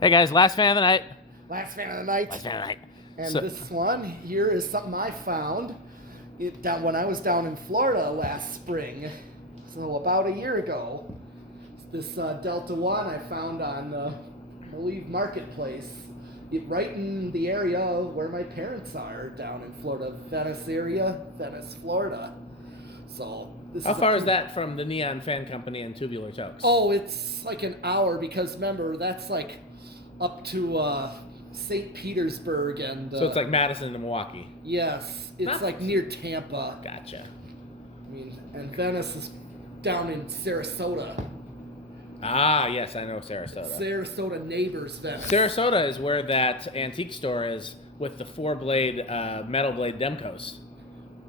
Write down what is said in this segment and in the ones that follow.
Hey guys, last fan of the night. Last fan of the night. Last fan of the night. And this one here is something I found when I was down in Florida last spring. So about a year ago. This Delta One I found on, I believe, Marketplace. Right in the area where my parents are down in Florida, Venice area, Venice, Florida. So this How far is that from the Neon Fan Company in Tubular Tokes? Oh, it's like an hour because remember that's like up to St. Petersburg and. So it's like Madison to Milwaukee. Yes, it's like near Tampa. Gotcha. I mean, and Venice is down in Sarasota. Ah, yes, I know Sarasota. Sarasota neighbors Venice. Sarasota is where that antique store is with the 4-blade metal blade Demcos.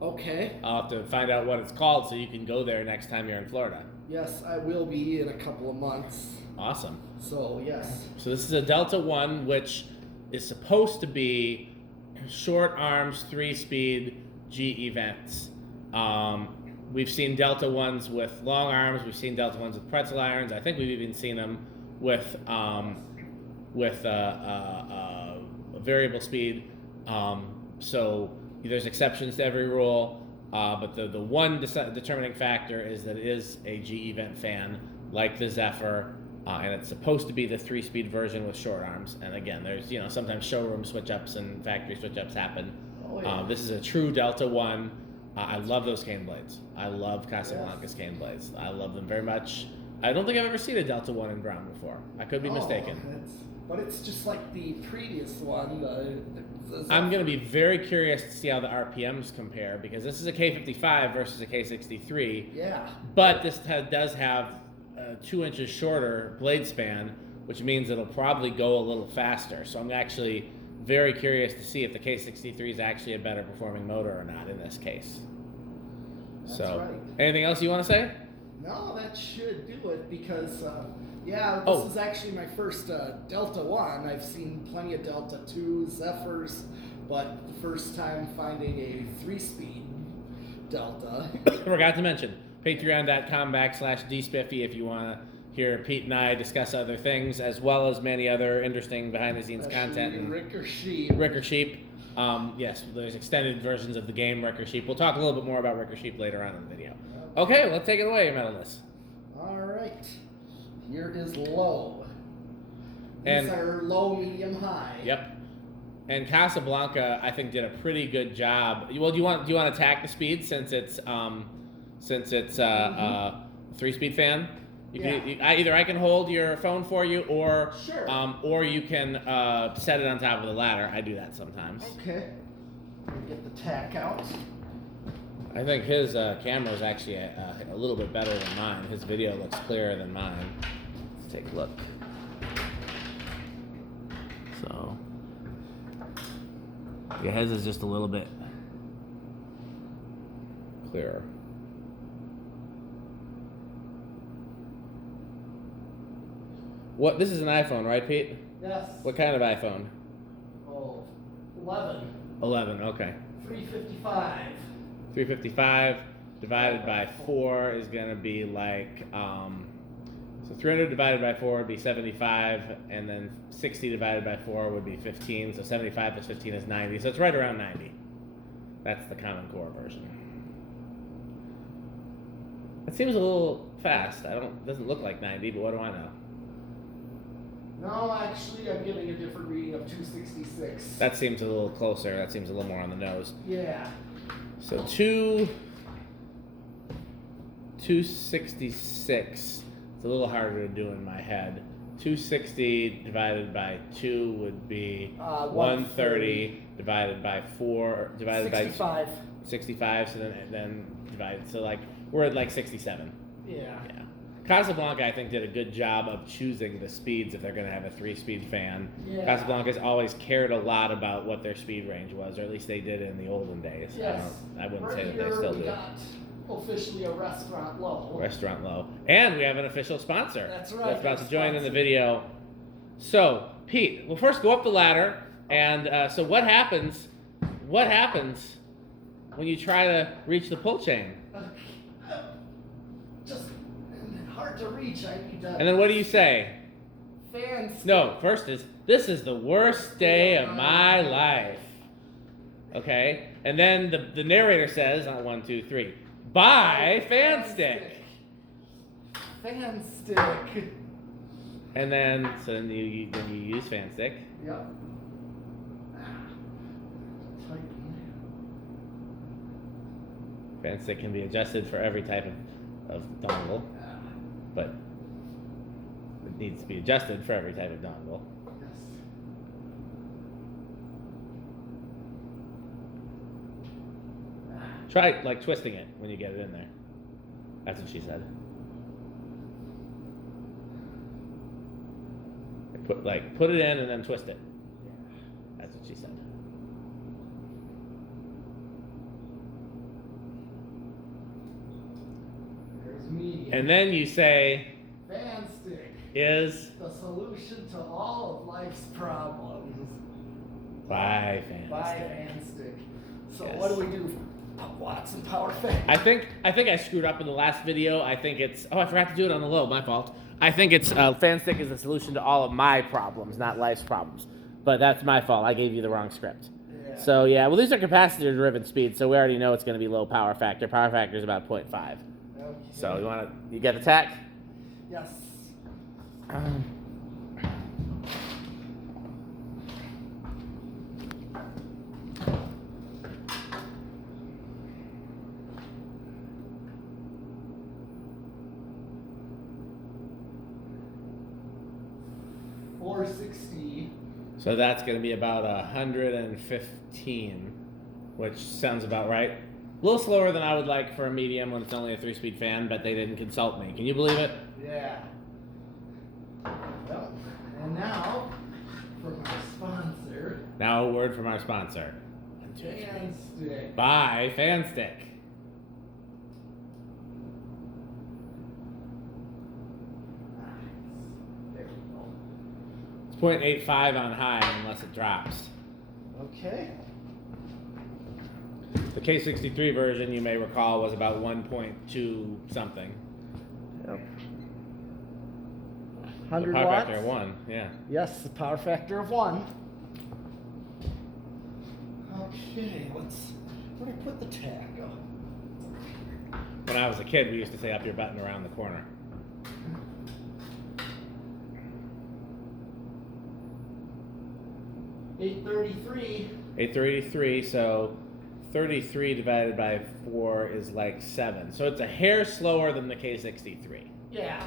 Okay. I'll have to find out what it's called so you can go there next time you're in Florida. Yes, I will be in a couple of months. Awesome. So, yes. So this is a Delta 1, which is supposed to be short arms, 3-speed GE vents. We've seen Delta 1s with long arms. We've seen Delta 1s with pretzel irons. I think we've even seen them with a variable speed. So there's exceptions to every rule, but the one determining factor is that it is a GE vent fan like the Zephyr, and it's supposed to be the 3-speed version with short arms. And again, there's sometimes showroom switch-ups and factory switch-ups happen. Oh, yeah. This is a true Delta 1. I love those cane blades. I love Casablanca's cane blades. I love them very much. I don't think I've ever seen a Delta 1 in brown before. I could be mistaken. But it's just like the previous one. I'm going to be very curious to see how the RPMs compare because this is a K55 versus a K63. Yeah. But this does have a 2 inches shorter blade span, which means it'll probably go a little faster. So I'm actually very curious to see if the K63 is actually a better performing motor or not in this case. That's so, right. Anything else you want to say? No, that should do it because, this is actually my first Delta 1. I've seen plenty of Delta 2 Zephyrs, but the first time finding a 3-speed Delta. Forgot to mention, patreon.com/dspiffy if you want to hear Pete and I discuss other things, as well as many other interesting behind-the-scenes content. And Ricker Sheep. Ricker Sheep. Yes, there's extended versions of the game Ricker Sheep. We'll talk a little bit more about Ricker Sheep later on in the video. Okay, let's take it away, Metalist. All right. Here is low. And these are low, medium, high. Yep. And Casablanca, I think, did a pretty good job. Well, do you want to attack the speed since it's a 3-speed fan? Either I can hold your phone for you, or sure. Or you can set it on top of the ladder. I do that sometimes. Okay. Get the tack out. I think his camera is actually a little bit better than mine. His video looks clearer than mine. Let's take a look. So, yeah, his is just a little bit clearer. What? This is an iPhone, right, Pete? Yes. What kind of iPhone? Oh, 11. 11, okay. 355. 355 divided by 4 is going to be like, so 300 divided by 4 would be 75, and then 60 divided by 4 would be 15, so 75 plus 15 is 90, so it's right around 90. That's the Common Core version. That seems a little fast. Doesn't look like 90, but what do I know? No, actually, I'm getting a different reading of 266. That seems a little closer. That seems a little more on the nose. Yeah. So 266. It's a little harder to do in my head. 260 divided by 2 would be 130 divided by 4 divided 65. by 65. So then divided. So like we're at like 67. Yeah. Casablanca, I think, did a good job of choosing the speeds if they're going to have a 3-speed fan. Yeah. Casablanca's always cared a lot about what their speed range was, or at least they did in the olden days. Yes. I wouldn't right say that here they still we do. got officially a restaurant low. Restaurant low. And we have an official sponsor. That's right. That's about to join in the video. So, Pete, we'll first go up the ladder. And so what happens when you try to reach the pull chain? Just hard to reach. I need to. And then what do you say? Fan stick. No, first is, this is the worst day of my life. Okay? And then the narrator says, on 1, 2, 3, buy fan stick. Fan stick. And then, so then you use fan stick. Yep. Fan stick can be adjusted for every type of dongle, but it needs to be adjusted for every type of dongle. Yes. Try like twisting it when you get it in there. That's what she said. Put it in and then twist it. That's what she said. There's medium. And then you say, fan stick is the solution to all of life's problems. buy fan Buy stick. fan stick. So Yes. what do we do? Watts and power factor. I think I screwed up in the last video. I think it's I forgot to do it on the low. My fault. I think it's fan stick is the solution to all of my problems, not life's problems. But that's my fault. I gave you the wrong script. Yeah. So yeah, well these are capacitor-driven speeds, so we already know it's going to be low power factor. Power factor is about 0.5. Okay. So you get the tack? Yes. 460. So that's going to be about 115, which sounds about right. A little slower than I would like for a medium when it's only a 3-speed fan, but they didn't consult me. Can you believe it? Yeah. Well, and now for my sponsor. Now a word from our sponsor. Fan stick. Buy fan stick. There we go. It's 0.85 on high unless it drops. Okay. The K63 version, you may recall, was about 1.2 something. Yep. The 100 power watts. factor of 1, yeah. Yes, the power factor of 1. Okay, where do I put the tag? When I was a kid, we used to say up your button around the corner. $833. 833, so 33 divided by 4 is like 7. So it's a hair slower than the K63. Yeah.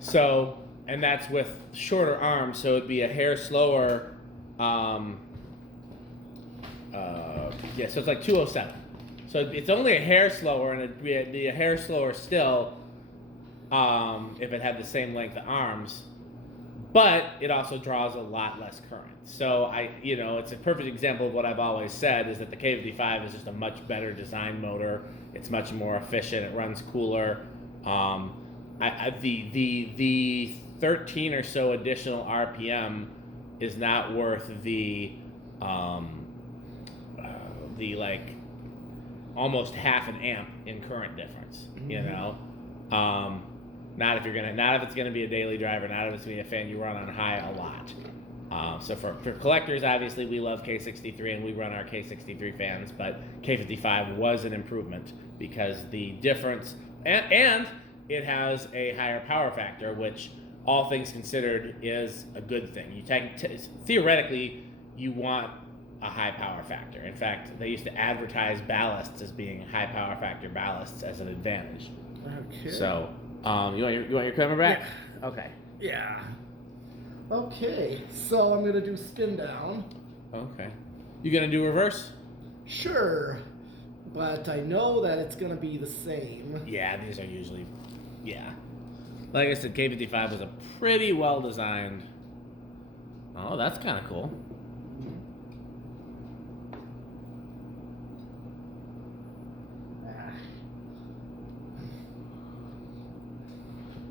So, and that's with shorter arms, so it'd be a hair slower. Yeah, so it's like 207. So it's only a hair slower, and it'd be a hair slower still if it had the same length of arms. But it also draws a lot less current. So it's a perfect example of what I've always said is that the K55 is just a much better design motor. It's much more efficient. It runs cooler. The 13 or so additional RPM is not worth the like almost half an amp in current difference. Mm-hmm. Not if it's gonna be a daily driver, not if it's gonna be a fan you run on high a lot. So for collectors, obviously we love K63 and we run our K63 fans, but K55 was an improvement because the difference and it has a higher power factor, which all things considered is a good thing. Theoretically, you want a high power factor. In fact, they used to advertise ballasts as being high power factor ballasts as an advantage. Okay. So, you want your camera back? Yeah. Okay. Yeah. Okay, so I'm gonna do spin down. Okay. You gonna do reverse? Sure, but I know that it's gonna be the same. Yeah, these are usually, yeah. Like I said, K55 was a pretty well designed. Oh, that's kind of cool.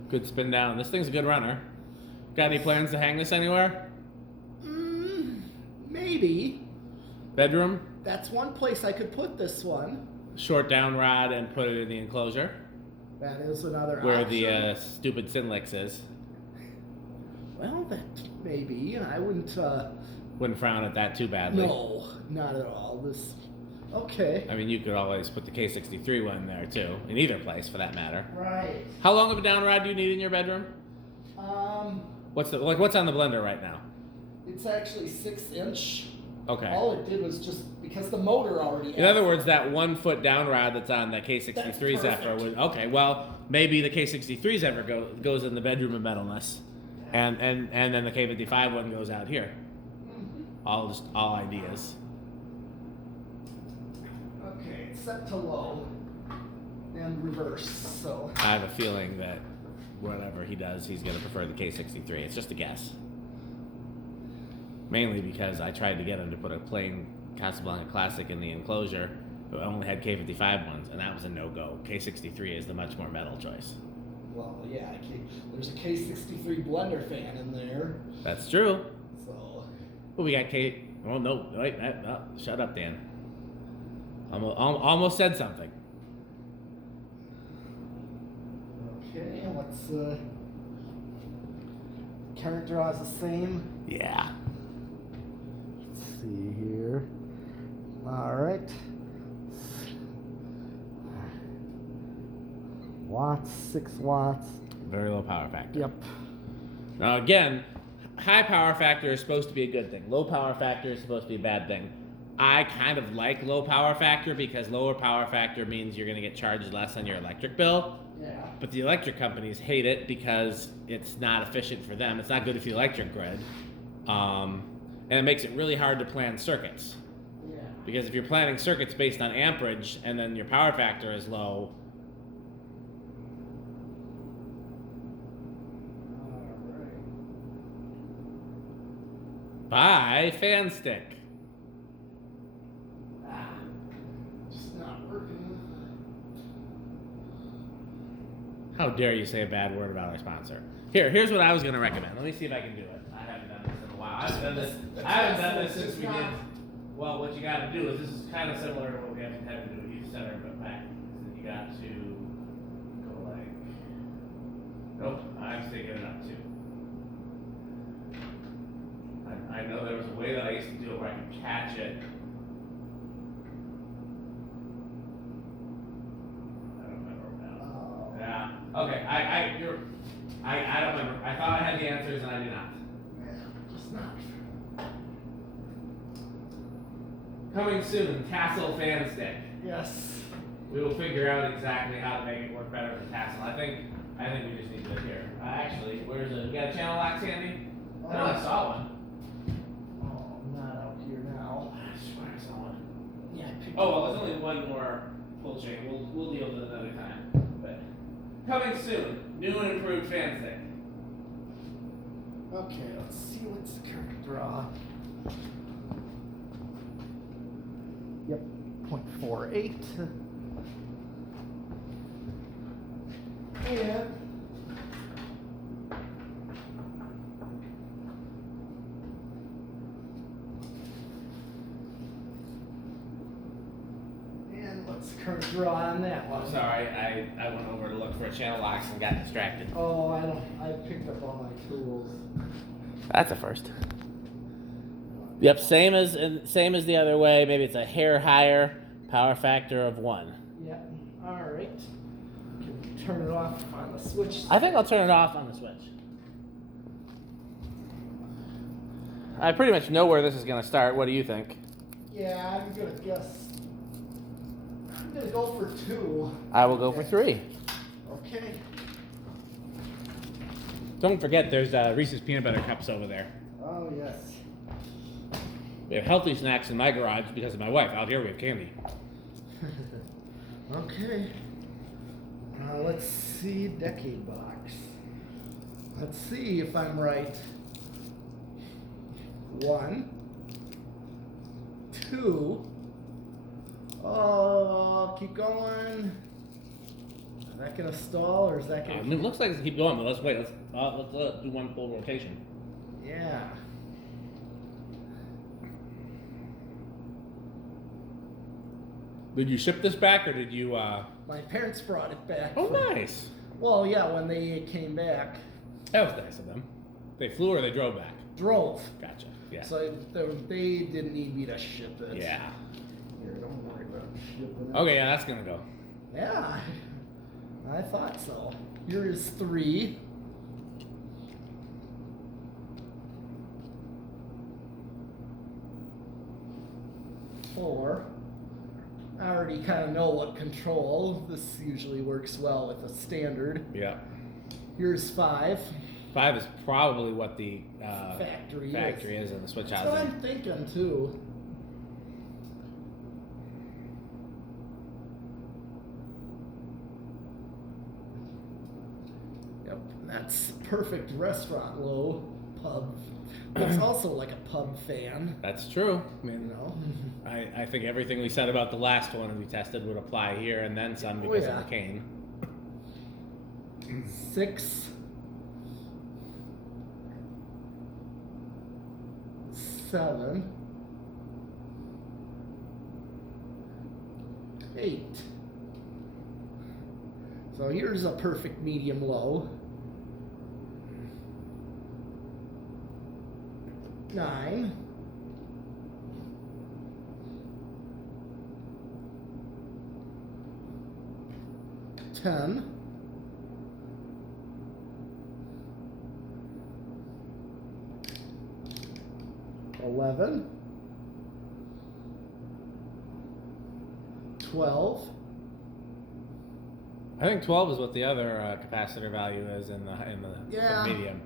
Good spin down. This thing's a good runner. Got any plans to hang this anywhere? Maybe. Bedroom? That's one place I could put this one. Short down rod and put it in the enclosure. That is another Where option. the stupid Sinlix is. Well, that maybe. I wouldn't. Wouldn't frown at that too badly. No, not at all. This. Okay. I mean, you could always put the K63 one there too, in either place for that matter. Right. How long of a down rod do you need in your bedroom? What's on the blender right now? It's actually 6-inch. Okay. All it did was just because the motor already. In other words, that 1 foot down rod that's on the K63 Zephyr was okay. Well, maybe the K63 Zephyr goes in the bedroom of metalness, and then the K55 one goes out here. Mm-hmm. All ideas. Okay, it's set to low and reverse. So I have a feeling that whatever he does, he's going to prefer the K63. It's just a guess. Mainly because I tried to get him to put a plain Casablanca Classic in the enclosure, but only had K55 ones, and that was a no-go. K63 is the much more metal choice. Well, yeah, there's a K63 blender fan in there. That's true. So. But we got K. Oh no! Wait, no, shut up, Dan. Almost said something. Okay, let's. Current draw is the same. Yeah. Let's see here. All right. Watts, 6 watts. Very low power factor. Yep. Now again, high power factor is supposed to be a good thing. Low power factor is supposed to be a bad thing. I kind of like low power factor because lower power factor means you're going to get charged less on your electric bill. Yeah. But the electric companies hate it because it's not efficient for them. It's not good for the electric grid. And it makes it really hard to plan circuits. Yeah. Because if you're planning circuits based on amperage and then your power factor is low, buy fan stick. Just not working with How dare you say a bad word about our sponsor? Here's what I was going to recommend. Let me see if I can do it. I haven't done this in a while. I haven't done this since we did. Well, what you got to do is this is kind of similar to what we have to do with each center, but back. You got to go like. Nope, I'm sticking it up too. I know there was a way that I used to do it where I could catch it. I don't remember now. Yeah. Okay. I don't remember. I thought I had the answers and I do not. Yeah, just not. Coming soon, Tassel fan stick. Yes. We will figure out exactly how to make it work better with Tassel. I think we just need to here. Actually, where's it? You got a channel lock, Sandy? I know I saw one. Not out here now. I swear I saw one. Yeah, I picked Oh, well, up. there's only one more pull chain. We'll deal with it another time. But coming soon, new and improved fan stick. Okay, let's see what's the current draw. Yep, 0.48. And what's the current draw on that one? I'm sorry, I went over to look for a channel locks and got distracted. Oh, I picked up all my tools. That's a first. Yep, same as the other way. Maybe it's a hair higher, power factor of 1. Yep. All right. Can we turn it off on the switch? I think I'll turn it off on the switch. I pretty much know where this is going to start. What do you think? Yeah, I'm gonna guess. I'm gonna go for 2. I will go for 3. Okay. Don't forget, there's Reese's peanut butter cups over there. Oh yes. We have healthy snacks in my garage because of my wife. Out here we have candy. Okay. Let's see, decade box. Let's see if I'm right. 1, 2. Oh, keep going. Is that gonna stall or is that gonna? It looks like it's keep going, but let's wait. Let's do one full rotation. Yeah. Did you ship this back or did you? My parents brought it back. Oh, nice. Well, yeah, when they came back. That was nice of them. They flew or they drove back? Drove. Gotcha. Yeah. So they didn't need me to ship it. Yeah. Here, don't worry about shipping it. Okay, yeah, that's gonna go. Yeah, I thought so. Here is 3. Four. I already kind of know what control. This usually works well with a standard. Yeah. Here's 5. 5 is probably what the factory is in the switch That's housing. what I'm thinking too. Yep, that's perfect restaurant low pub. It's also like a pub fan. That's true. I mean, You know. I think everything we said about the last one we tested would apply here and then some because of the cane. 6. 7. 8. So here's a perfect medium low. 9. 10. 11. 12. I think 12 is what the other capacitor value is in the Yeah. medium.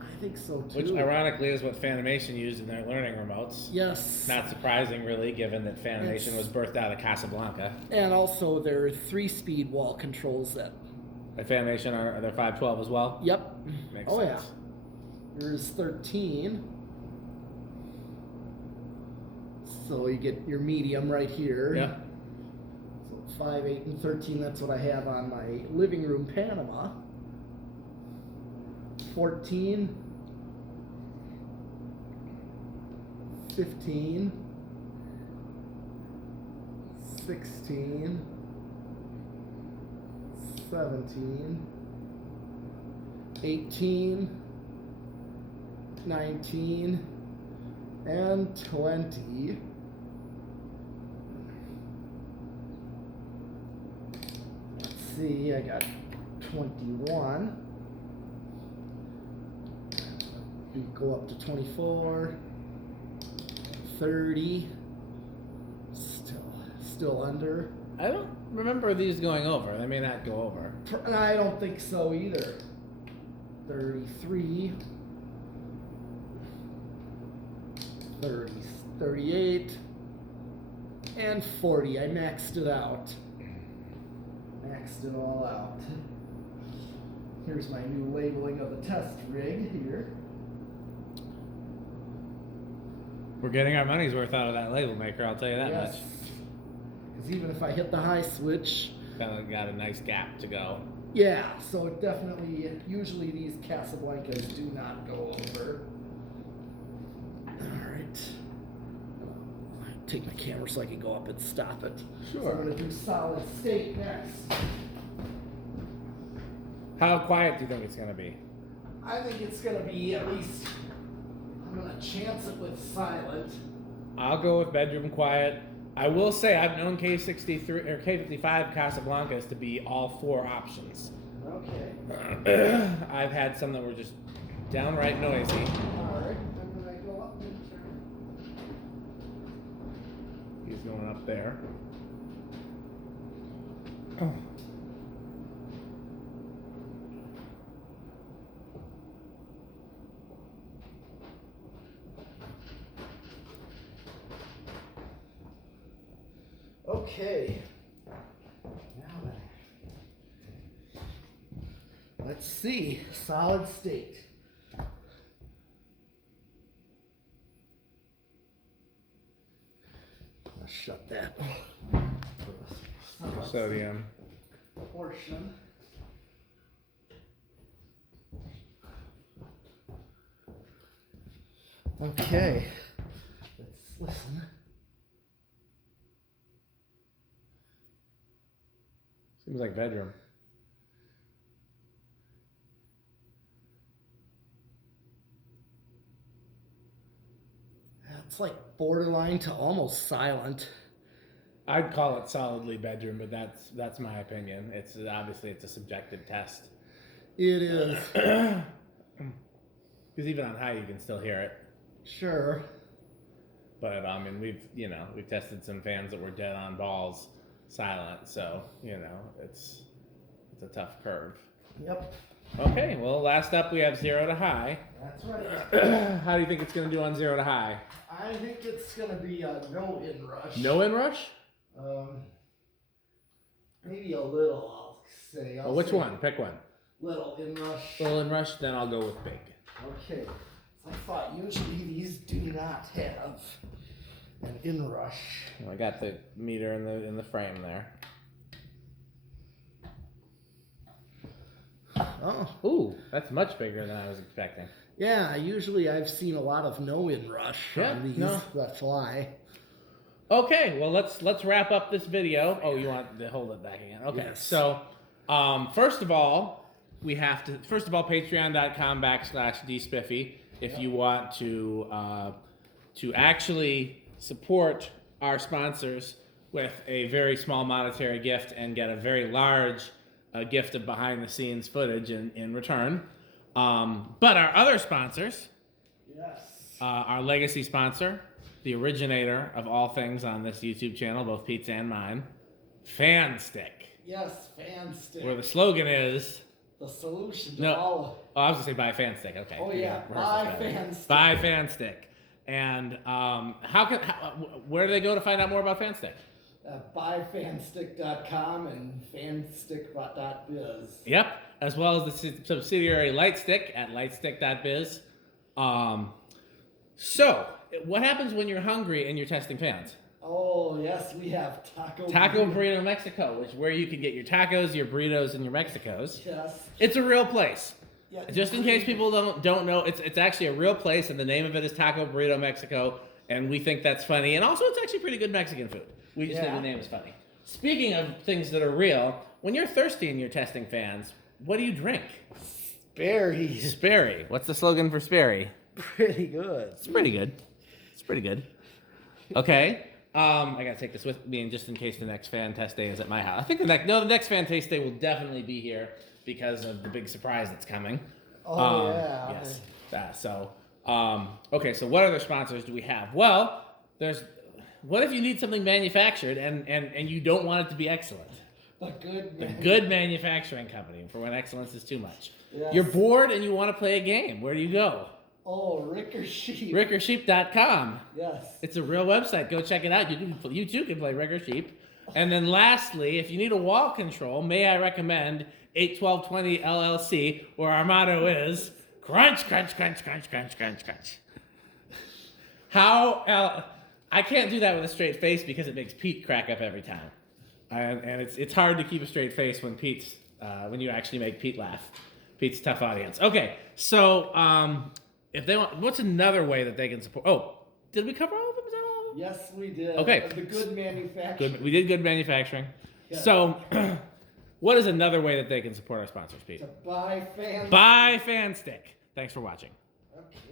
I think so too. Which ironically is what Fanimation used in their learning remotes. Yes. Not surprising, really, given that Fanimation was birthed out of Casablanca. And also there are 3-speed wall controls that. At Fanimation, are there 512 as well? Yep. Makes Oh sense. yeah. Here's 13. So you get your medium right here. Yeah. So 5, 8, and 13. That's what I have on my living room Panama. 14. 15. 16. 17. 18. 19. And 20. Let's see, I got 21. We go up to 24. 30. Still under. I don't remember these going over. They may not go over. And I don't think so either. 33. 30, 38, and 40. I maxed it out. Maxed it all out. Here's my new labeling of the test rig here. We're getting our money's worth out of that label maker, I'll tell you that much. Because even if I hit the high switch, Kind of got a nice gap to go. yeah, so it definitely, usually these Casablancas do not go over. Alright. Take my camera so I can go up and stop it. Sure. So I'm going to do solid state next. How quiet do you think it's going to be? I think it's going to be at least, I'm going to chance it with silent. I'll go with bedroom quiet. I will say I've known K63 or K55 Casablancas to be all 4 options. Okay. I've had some that were just downright noisy. Alright, then when I go up and turn. He's going up there. Oh. Okay. Now then. Let's see. Solid state. Let's shut that Sodium. portion. Okay. Let's listen. Seems like bedroom. It's like borderline to almost silent. I'd call it solidly bedroom, but that's my opinion. It's obviously it's a subjective test. It is. Because even on high, you can still hear it. Sure. But I mean, we've tested some fans that were dead on balls, silent. So it's a tough curve. Yep. Okay. Well, last up we have 0 to high. That's right. How do you think it's going to do on 0 to high? I think it's gonna be a no inrush. No inrush? Maybe a little. I'll say. Well, which one? Pick one. Little inrush. Little inrush. Then I'll go with big. Okay. I thought usually these do not have an inrush. I got the meter in the frame there. Oh. Ooh, that's much bigger than I was expecting. Yeah, usually I've seen a lot of no inrush on these that fly. Okay, well let's wrap up this video. Oh, you want to hold it back again? Okay. Yes. So, first of all, patreon.com/dspiffy if you want to actually support our sponsors with a very small monetary gift and get a very large gift of behind the scenes footage in return. But our other sponsors, our legacy sponsor, the originator of all things on this YouTube channel, both Pete's and mine, Fan Stick. Yes, Fan Stick. Where the slogan is the solution to all. Oh, I was gonna say buy Fan Stick. Okay. Oh yeah, buy Fan Stick. Buy Fan Stick. And where do they go to find out more about Fan Stick? Buyfanstick.com and fanstick.biz. Yep, as well as the subsidiary Lightstick at lightstick.biz. So, what happens when you're hungry and you're testing fans? Oh, yes, we have Taco Burrito Mexico, which is where you can get your tacos, your burritos, and your Mexicos. Yes. It's a real place. Yeah, Just in case people don't know, it's actually a real place, and the name of it is Taco Burrito Mexico, and we think that's funny. And also, it's actually pretty good Mexican food. We just think the name is funny. Speaking of things that are real, when you're thirsty and you're testing fans, what do you drink? Sperry. Sperry. What's the slogan for Sperry? Pretty good. It's pretty good. It's pretty good. Okay. I gotta take this with me, and just in case the next fan test day is at my house. I think the next fan test day will definitely be here because of the big surprise that's coming. Oh yeah. Yes. Okay. So what other sponsors do we have? Well, what if you need something manufactured and you don't want it to be excellent? A good manufacturing company for when excellence is too much. Yes. You're bored and you want to play a game. Where do you go? Oh, Rickersheep. Rickersheep.com. Yes. It's a real website. Go check it out. You too can play Rickersheep. And then lastly, if you need a wall control, may I recommend 81220 LLC, where our motto is crunch, crunch, crunch, crunch, crunch, crunch, crunch. I can't do that with a straight face because it makes Pete crack up every time. And it's hard to keep a straight face when when you actually make Pete laugh. Pete's a tough audience. Okay, so if they want, what's another way that they can support? Oh, did we cover all of them? Is that all of them? Yes, we did. Okay. The good manufacturing. We did good manufacturing. Yes. So, what is another way that they can support our sponsors, Pete? To buy Fan. Buy Fan Stick. Thanks for watching. Okay.